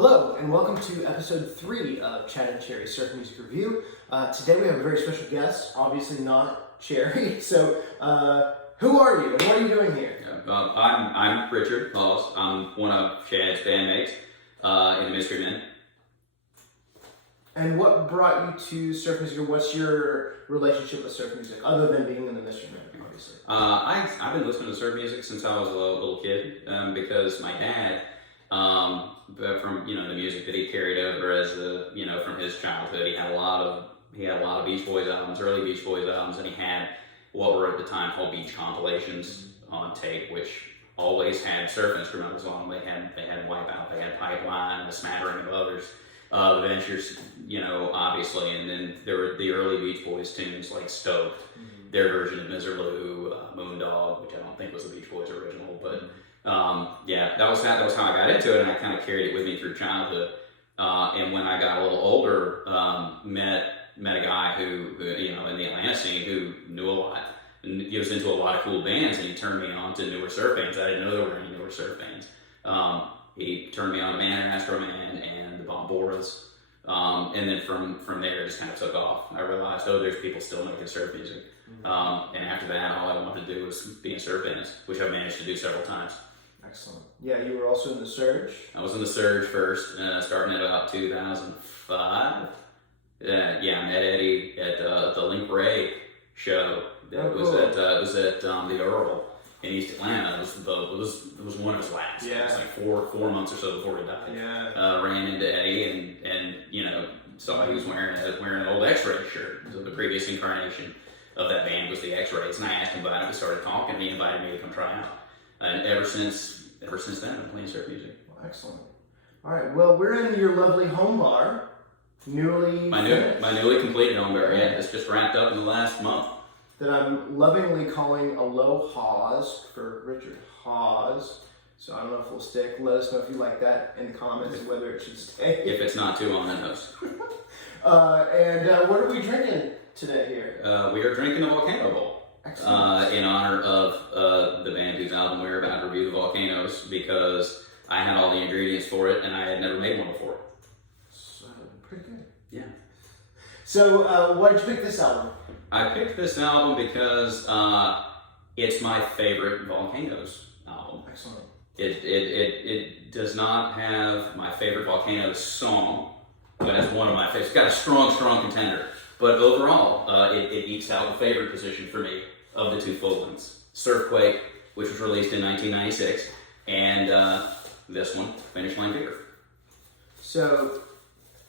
Hello, and welcome to episode 3 of Chad and Cherry Surf Music Review. Today we have a very special guest, obviously not Cherry. So, who are you and what are you doing here? I'm Richard Hawes. I'm one of Chad's bandmates in the Mystery Men. And what brought you to surf music, or what's your relationship with surf music, other than being in the Mystery Men, obviously? I've been listening to surf music since I was a little kid because my dad, from the music that he carried over as from his childhood, he had a lot of Beach Boys albums, early Beach Boys albums, and he had what were at the time called beach compilations on tape, which always had surf instrumentals on. They had Wipeout, they had Pipeline, and a smattering of others. The Ventures, obviously, and then there were the early Beach Boys tunes like Stoked, their version of Miserlou, Moondog, which I don't think was a Beach Boys original, but that was how I got into it, and I kind of carried it with me through childhood. And when I got a little older, met a guy who in the Atlanta scene who knew a lot, and he was into a lot of cool bands, and he turned me on to newer surf bands. I didn't know there were any newer surf bands. He turned me on to Man and Astro Man and the Bomboras. And then from there, it just kind of took off. I realized, there's people still making surf music. And after that, all I wanted to do was be in surf bands, which I managed to do several times. Excellent. Yeah, you were also in the Surge. I was in the Surge first, starting at about 2005. I met Eddie at the Link Ray show. It was at the Earl in East Atlanta. It was one of his last. Yeah. It was like four months or so before he died. Yeah. Ran into Eddie and saw he was wearing an old X-Ray shirt. So the previous incarnation of that band was the X-Rays, and I asked him about it. We started talking, and he invited me to come try out. And ever since then, I've been playing surf music. Well, excellent. All right. Well, we're in your lovely home bar, my newly completed home bar. Yeah, it's just wrapped up in the last month. That I'm lovingly calling Hawes for Richard Hawes. So I don't know if we'll stick. Let us know if you like that in the comments, whether it should stay. If it's not too on the nose. And what are we drinking today here? We are drinking the Volcano Bowl. Excellent. In honor of the band whose album we're about to review, the Volcanos, because I had all the ingredients for it and I had never made one before. So, pretty good. Yeah. So why did you pick this album? I picked this album because it's my favorite Volcanos album. Excellent. It does not have my favorite Volcanos song, but it's one of my favorites. It's got a strong contender. But overall, it ekes out the favorite position for me of the two full ones. Surfquake, which was released in 1996, and this one, Finish Line Fever. So,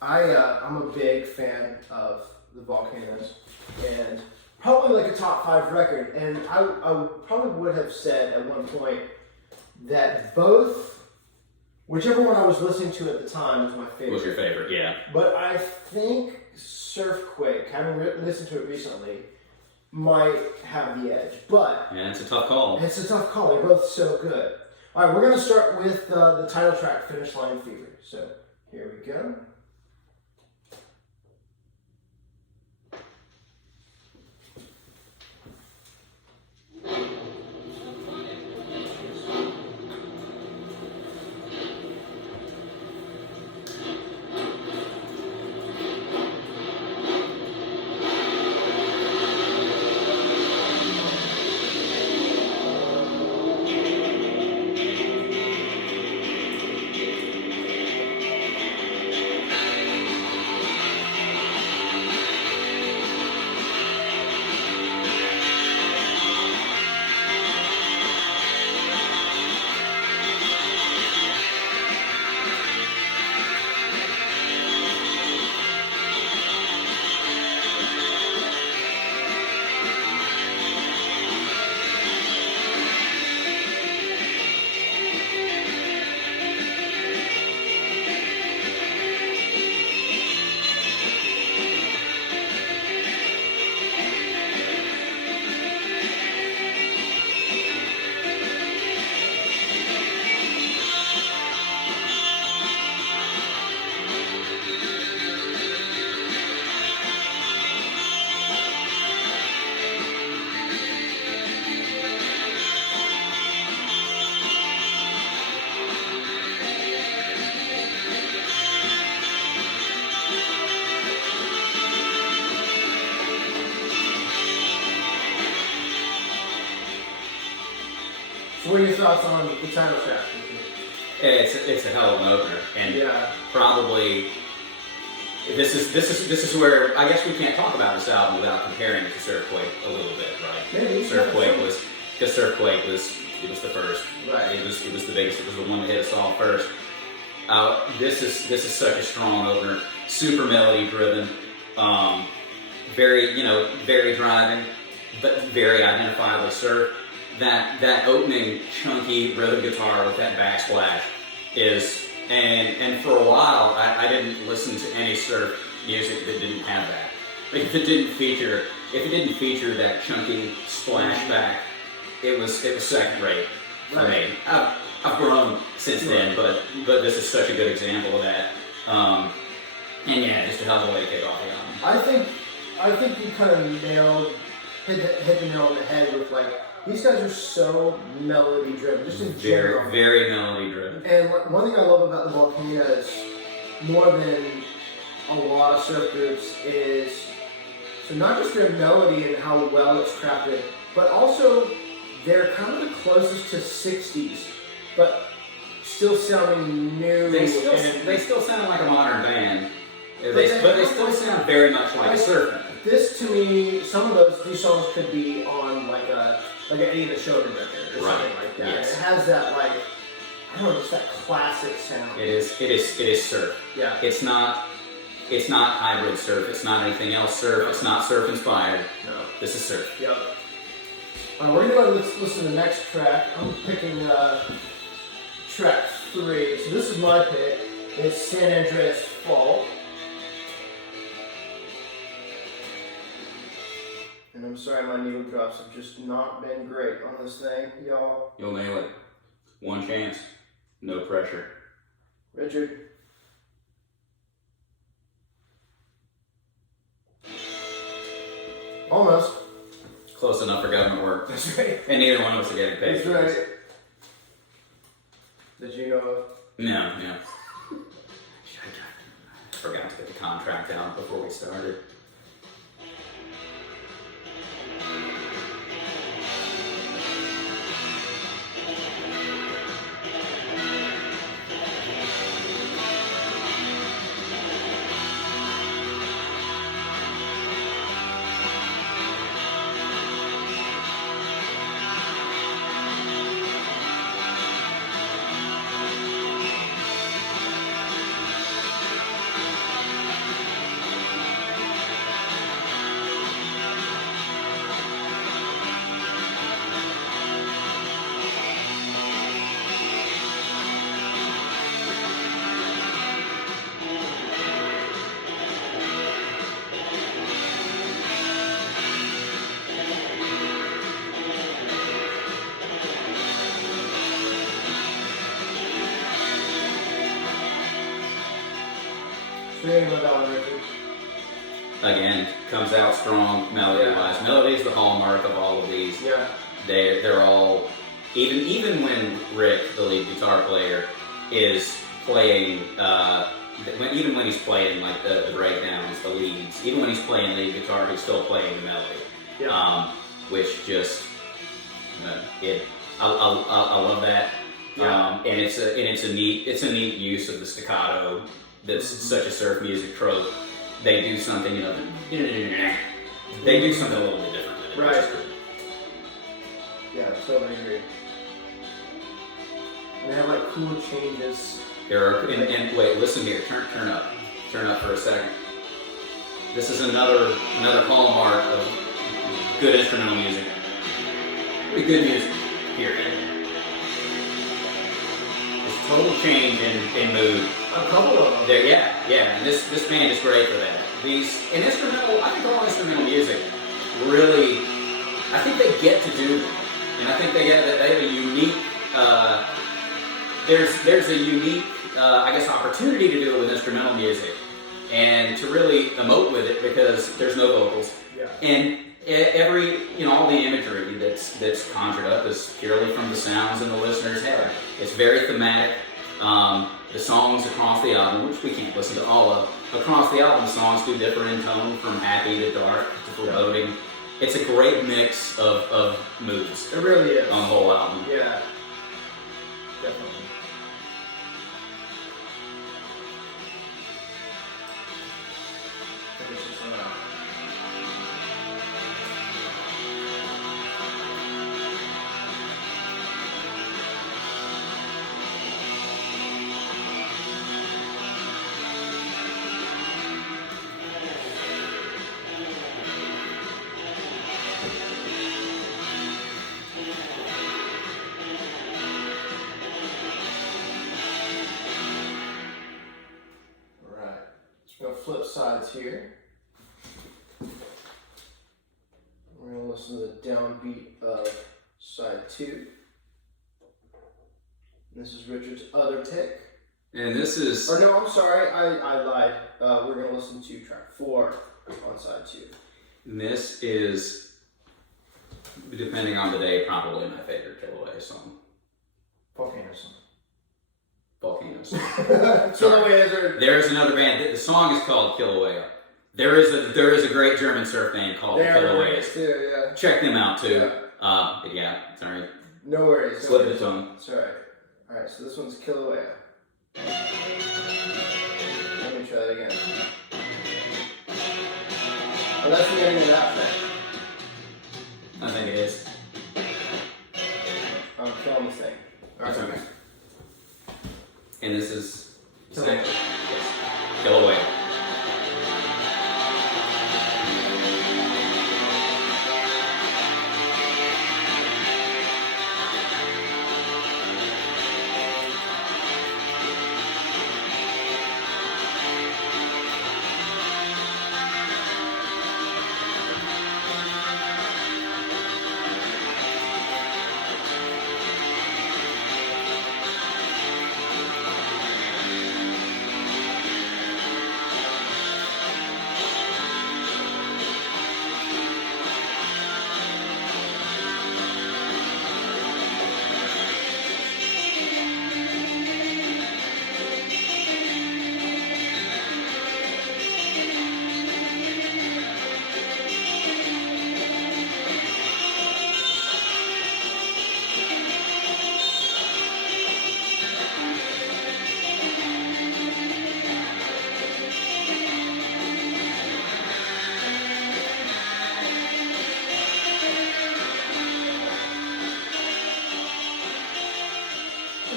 I'm a big fan of the Volcanos, and probably like a top 5 record. And I probably would have said at one point that whichever one I was listening to at the time was my favorite. Was your favorite, yeah. But I think Surfquake, having listened to it recently, might have the edge. But yeah, it's a tough call. It's a tough call. They're both so good. All right, we're going to start with the title track, Finish Line Fever. So here we go. So what are your thoughts on the title track? It's a hell of an opener, and Yeah. probably this is where I guess we can't talk about this album without comparing it to Surfquake a little bit, right? Maybe. Surfquake was because Surfquake was the first. Right. It was the biggest. It was the one that hit us all first. This is such a strong opener, super melody driven, very very driving, but very identifiably surf. That opening chunky rhythm guitar with that backsplash is, and for a while I didn't listen to any surf music that didn't have that. If it didn't feature that chunky splashback, it was second rate for me. I've grown since then, but this is such a good example of that. And yeah, just a hell of a way to kick off the album. I think you kind of hit the nail on the head with like, these guys are so melody driven, just in general. Very melody driven. And one thing I love about the Volcanos, more than a lot of surf groups, is so not just their melody and how well it's crafted, but also they're kind of the closest to 60s, but still sounding new. They still sound like a modern band, but they still sound very much like surfing. This to me, some of these songs could be on like an Eddie the Showman record or something like that. Yes. It has that like, I don't know, just that classic sound. It is surf. Yeah. It's not hybrid surf. It's not anything else surf. It's not surf inspired. No. This is surf. Yep. We're gonna listen to the next track. I'm picking track 3. So this is my pick. It's San Andreas Fault. And I'm sorry my needle drops have just not been great on this thing, y'all. You'll nail it. One chance. No pressure. Richard. Almost. Close enough for government work. That's right. And neither one of us are getting paid. That's for this. right. Did you know? No. I forgot to get the contract out before we started. Again, comes out strong melody-wise. Melody is the hallmark of all of these. Yeah. They're all, even when Rick, the lead guitar player, is playing, even when he's playing like the breakdowns, the leads, even when he's playing lead guitar, he's still playing the melody. Yeah. Which just, I love that. Yeah. And it's a neat use of the staccato. That's such a surf music trope. They do something, they do something a little bit different. Right. Yeah, totally agree. And they have like cool changes. There are, and wait, listen here. Turn up for a second. This is another hallmark of good instrumental music. Pretty good music. Period. It's total change in mood. A couple of them. Yeah, and this band is great for that. I think all instrumental music really, I think they get to do them. And I think they have a unique, there's a unique, I guess, opportunity to do it with instrumental music and to really emote with it because there's no vocals. Yeah. And all the imagery that's conjured up is purely from the sounds in the listener's head. It's very thematic. The songs across the album, which we can't listen to all of, across the album, the songs do differ in tone from happy to dark to foreboding. It's a great mix of moods. It really is. On the whole album. Yeah. Definitely. Finish this one out. Flip sides here. We're going to listen to the downbeat of side 2. This is Richard's other pick. And this is... Or no, I'm sorry, I lied. We're going to listen to track 4 on side 2. And this is, depending on the day, probably my favorite Kilauea song. Volcano song. Volcanos. There's another band. The song is called Kilauea. There is a great German surf band called the Kilaueas. Too, yeah. Check them out too. Yeah. Sorry. No worries. Slip the tongue. It's alright. Alright, so this one's Kilauea. Let me try that again. Oh, that's the ending of that thing. I think it is. I'm killing this thing. Alright, okay. And this is Kilauea. Yes. Kilauea.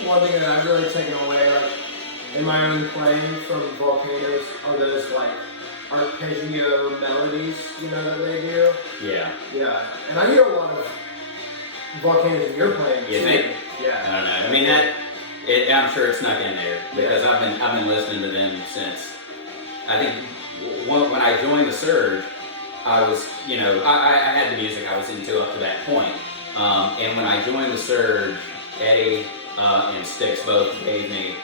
One thing that I've really taken away, like, in my own playing from Volcanos are those, like, arpeggio melodies, you know, that they do. Yeah. Yeah. And I hear a lot of Volcanos in your playing. You think? Yeah. I don't know. I mean, I'm sure it snuck in there because I've been listening to them since. I think when I joined the Surge, I was, you know, I had the music I was into up to that point. And when I joined the Surge, Eddie and Styx both gave me,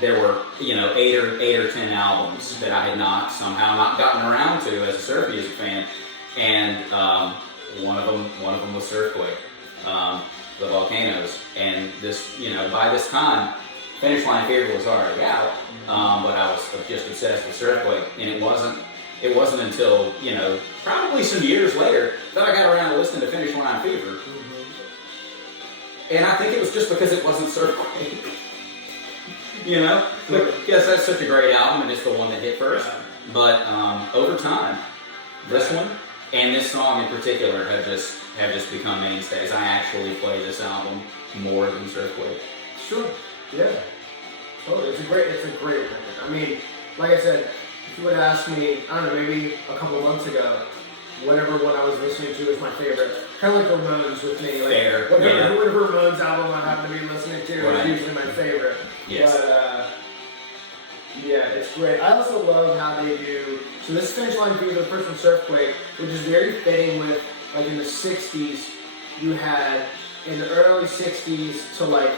there were, you know, 8 or 10 albums that I had somehow not gotten around to as a surf music fan, and one of them was Surfquake, the Volcanos, and this, you know, by this time, Finish Line Fever was already out, but I was just obsessed with Surfquake, and it wasn't until, you know, probably some years later that I got around to listening to Finish Line Fever. And I think it was just because it wasn't Surfquake. You know? Because that's such a great album and it's the one that hit first. But over time, this one and this song in particular have just become mainstays. I actually play this album more than Surfquake. Sure. Yeah. Totally. It's a great record. I mean, like I said, if you would have asked me, I don't know, maybe a couple months ago, whatever one I was listening to was my favorite. Kind of like Ramones with me. Like, Fair. Whatever Ramones album I happen to be listening to is usually my favorite. Yes. But, yeah, it's great. I also love how they do, so this Finish Line Fever, the first one, Surfquake, which is very fitting with, like in the 60s, you had, in the early 60s to like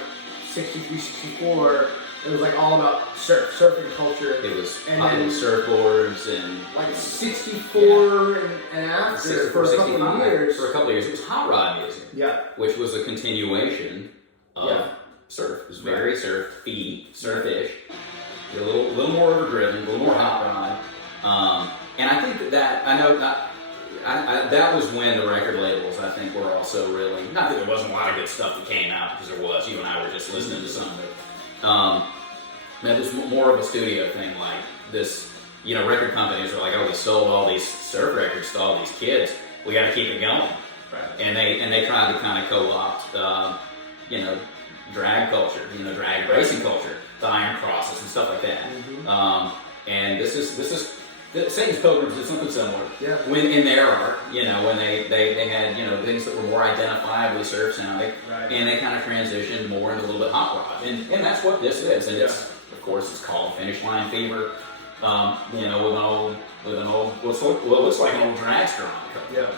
63, 64, it was like all about surfing culture. It was and then surfboards and like 64 and after for a couple of years. For a couple of years, it was hot rod music. Yeah. Which was a continuation of surf. It was very surfish. A little more overdriven, a little more hot rod. And I think that I that was when the record labels, I think, were also really, not that there wasn't a lot of good stuff that came out, because there was. You and I were just listening to some of it. It was more of a studio thing, like this, record companies are like, oh, we sold all these surf records to all these kids. We got to keep it going. Right. And they tried to kind of co-opt, drag culture, drag racing culture, the Iron Crosses and stuff like that. And this is Satan's Pilgrims did something similar. Yeah. In their art, when they had things that were more identifiably surf sounding, right. And they kind of transitioned more into a little bit hot rod, and that's what this is. And it's, of course, it's called Finish Line Fever. With an old what looks like an old dragster on the cover. Yeah.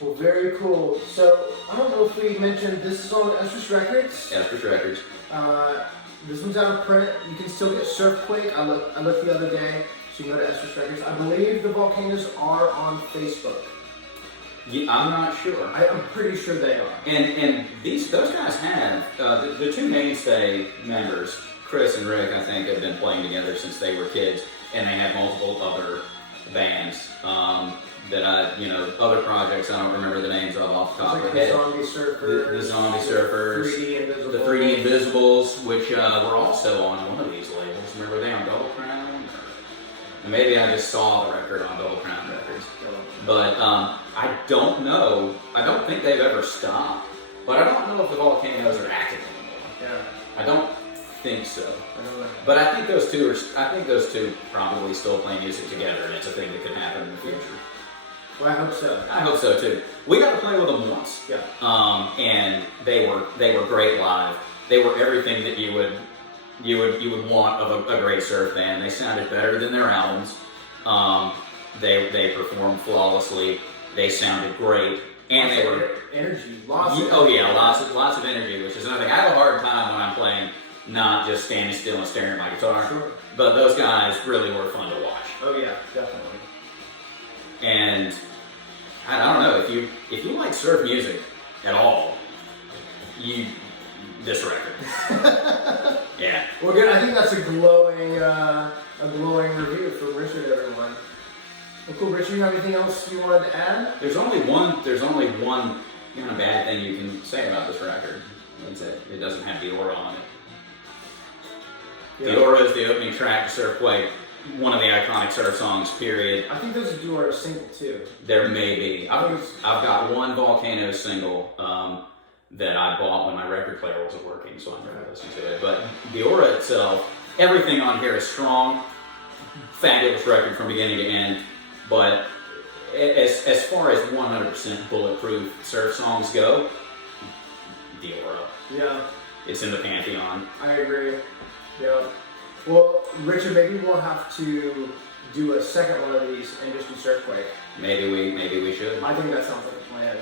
Well, very cool. So, I don't know if we mentioned, this is on Estrus Records. Estrus Records. This one's out of print. You can still get Surfquake. I looked the other day, so you can go to Estrus Records. I believe the Volcanos are on Facebook. Yeah, I'm not sure. I'm pretty sure they are. And those guys have the two mainstay members, Chris and Rick, I think, have been playing together since they were kids, and they have multiple other bands other projects I don't remember the names of off the top of my head. The Zombie Surfers. The Zombie Surfers. 3D Invisibles. The 3D Invisibles, which were also on one of these labels. Remember, were they on Double Crown? Or maybe I just saw the record on Double Crown Records. But I don't know. I don't think they've ever stopped. But I don't know if the Volcanos are active anymore. Yeah. I don't think so. I don't know. But I think those two probably still play music together, and it's a thing that could happen in the future. Well, I hope so. I hope so too. We got to play with them once. Yeah. And they were great live. They were everything that you would want of a great surf band. They sounded better than their albums. They performed flawlessly. They sounded great, and they were energy. Lots of energy, which is another thing. I have a hard time when I'm playing, not just standing still and staring at my guitar. Sure. But those guys really were fun to watch. Oh yeah, definitely. And I don't know, if you like surf music at all, this record. Yeah. Well, good. I think that's a glowing review from Richard, everyone. Well, cool, Richard. You have anything else you wanted to add? There's only one kind of bad thing you can say about this record. That's it. It doesn't have Demerara on it. Yeah. Demerara is the opening track to Surfquake. One of the iconic surf songs, period. I think there's a Demerara single too. There may be. I've got one Volcano single that I bought when my record player wasn't working, so I never listened to it. But Demerara itself, everything on here is strong, fabulous record from beginning to end. But as far as 100% bulletproof surf songs go, Demerara. Yeah. It's in the pantheon. I agree. Yeah. Well, Richard, maybe we'll have to do a second one of these and just do Surfquake. Maybe we should. I think that sounds like a plan.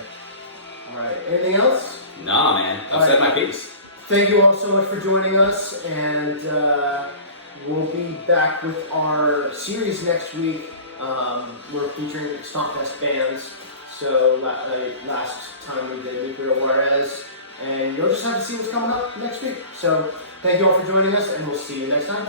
All right. Anything else? Nah, man. I've said my piece. Thank you all so much for joining us, and we'll be back with our series next week. We're featuring Stomp Fest bands. So last time we did Nuclear Juarez, and you'll just have to see what's coming up next week. So thank you all for joining us, and we'll see you next time.